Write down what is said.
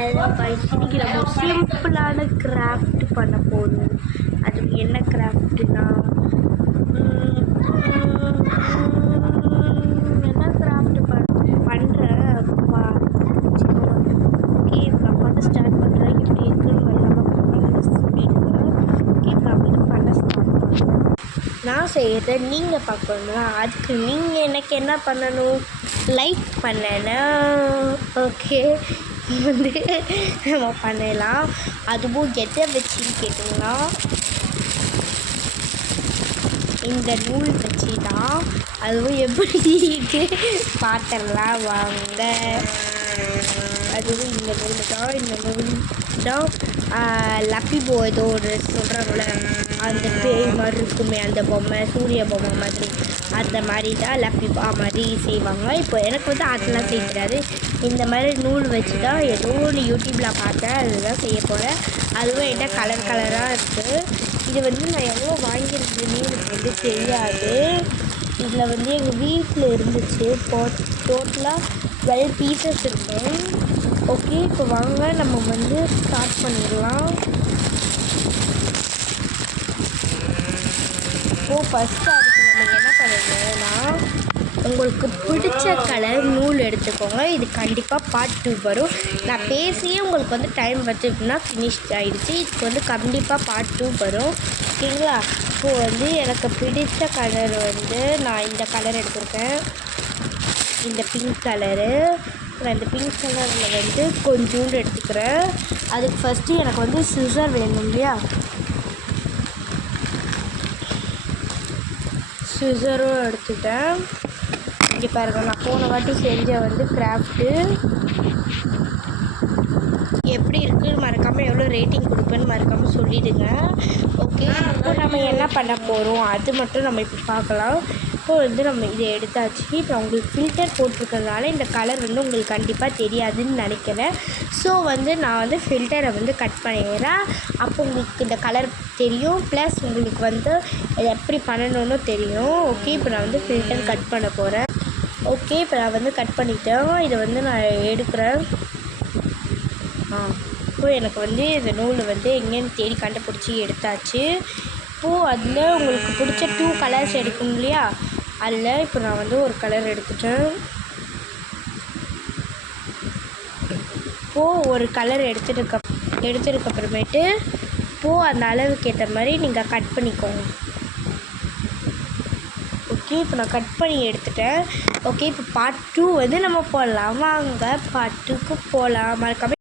அதுதான் கைஸ், இன்னைக்கு நம்ம சிம்பிளான கிராஃப்ட் பண்ண போகணும். அது என்ன கிராஃப்ட்னா என்ன கிராஃப்ட் பண்ணுறேன். ஓகே, நான் பண்ண ஸ்டார்ட் பண்ணுறேன். எப்படி இருக்குன்னு நம்ம சொல்லிடுங்க. ஓகே, நான் வந்து பண்ண ஸ்டார்ட் பண்ணுறேன். நான் செய்கிறத நீங்கள் பார்க்கணும்னா அதுக்கு நீங்கள் எனக்கு என்ன பண்ணணும்? லைக் பண்ணணும். ஓகே, வந்து நம்ம பண்ணலாம். அதுவும் எதை வச்சுன்னு கேட்டிங்கன்னா இந்த நூல் வச்சு தான். அதுவும் எப்படி இருக்கு பார்த்துடலாம் வாங்க. அதுவும் இந்த நூல் தான் லப்பிபோ ஏதோ ஒரு சொல்கிறாங்கள, அந்த பேய் மாதிரி இருக்குமே அந்த பொம்மை, சூரிய பொம்மை மாதிரி, அந்த மாதிரி தான் லப்பிபா மாதிரி செய்வாங்க. இப்போ எனக்கு வந்து அதெல்லாம் செய்ய தெரியாது. இந்த மாதிரி நூல் வச்சு தான் ஏதோ ஒன்று யூடியூப்பில் பார்த்தேன், அதுதான் செய்ய போகிறேன். அதுவும் என்ன கலர் கலராக இருக்குது. இது வந்து நான் எவ்வளோ வாங்கியிருந்தேன்னு எனக்கு வந்து தெரியாது. இதில் வந்து எங்கள் வீட்டில் இருந்துச்சு. டோட்டலாக 12 பீசஸ் இருக்கும். ஓகே, இப்போ வாங்க நம்ம வந்து ஸ்டார்ட் பண்ணிடலாம். ஃபஸ்ட்டு அதுக்கு நம்ம என்ன பண்ணணும்னா, உங்களுக்கு பிடிச்ச கலர் நூல் எடுத்துக்கோங்க. இது கண்டிப்பாக பார்ட் 2 வரும். நான் பேசியே உங்களுக்கு வந்து டைம் வச்சுன்னா ஃபினிஷ்ட் ஆகிடுச்சு. இதுக்கு வந்து கண்டிப்பாக பார்ட் 2 வரும். ஓகேங்களா? இப்போது வந்து எனக்கு பிடிச்ச கலர் வந்து நான் இந்த கலர் எடுத்திருக்கேன், இந்த பிங்க் கலரு. நான் இந்த பிங்க் கலரில் வந்து கொஞ்சோண்டு எடுத்துக்கிறேன். அதுக்கு ஃபஸ்ட்டு எனக்கு வந்து சிசர் வேணும் இல்லையா? சிசரும் எடுத்துட்டேன். இங்கே பாருங்கள், நான் போன வாட்டி செஞ்ச வந்து கிராஃப்ட்டு எப்படி இருக்குன்னு மறக்காமல், எவ்வளோ ரேட்டிங் கொடுப்பேன்னு மறக்காமல் சொல்லிவிடுங்க. ஓகே, இப்போ நம்ம என்ன பண்ண போகிறோம் அது மட்டும் நம்ம இப்போ பார்க்கலாம். இப்போ வந்து நம்ம இதை எடுத்தாச்சு. இப்போ உங்களுக்கு ஃபில்டர் போட்டிருக்கிறதுனால இந்த கலர் வந்து உங்களுக்கு கண்டிப்பாக தெரியாதுன்னு நினைக்கிறேன். ஸோ வந்து நான் வந்து ஃபில்டரை வந்து கட் பண்ணிடுறேன். அப்போ உங்களுக்கு இந்த கலர் தெரியும், ப்ளஸ் உங்களுக்கு வந்து இதை எப்படி பண்ணணும்னு தெரியும். ஓகே, இப்போ நான் வந்து ஃபில்டர் கட் பண்ண போகிறேன். ஓகே, இப்போ நான் வந்து கட் பண்ணிட்டேன். இதை வந்து நான் எடுக்கிறேன். இப்போது எனக்கு வந்து இந்த நூல் வந்து எங்கேன்னு தேடி கண்டுபிடிச்சி எடுத்தாச்சு. இப்போது அதில் உங்களுக்கு பிடிச்ச 2 கலர்ஸ் எடுக்கணும் இல்லையா? அதில் இப்போ நான் வந்து ஒரு கலர் எடுத்துட்டேன். இப்போது ஒரு கலர் எடுத்ததுக்கப்புறமேட்டு இப்போது அந்த அளவுக்கு ஏற்ற மாதிரி நீங்கள் கட் பண்ணிக்கோங்க. ஓகே, இப்போ நான் கட் பண்ணி எடுத்துட்டேன். ஓகே, இப்போ பார்ட் 2 வந்து நம்ம போடலாம். வாங்க பார்ட் 2க்கு போகலாம். மறக்காம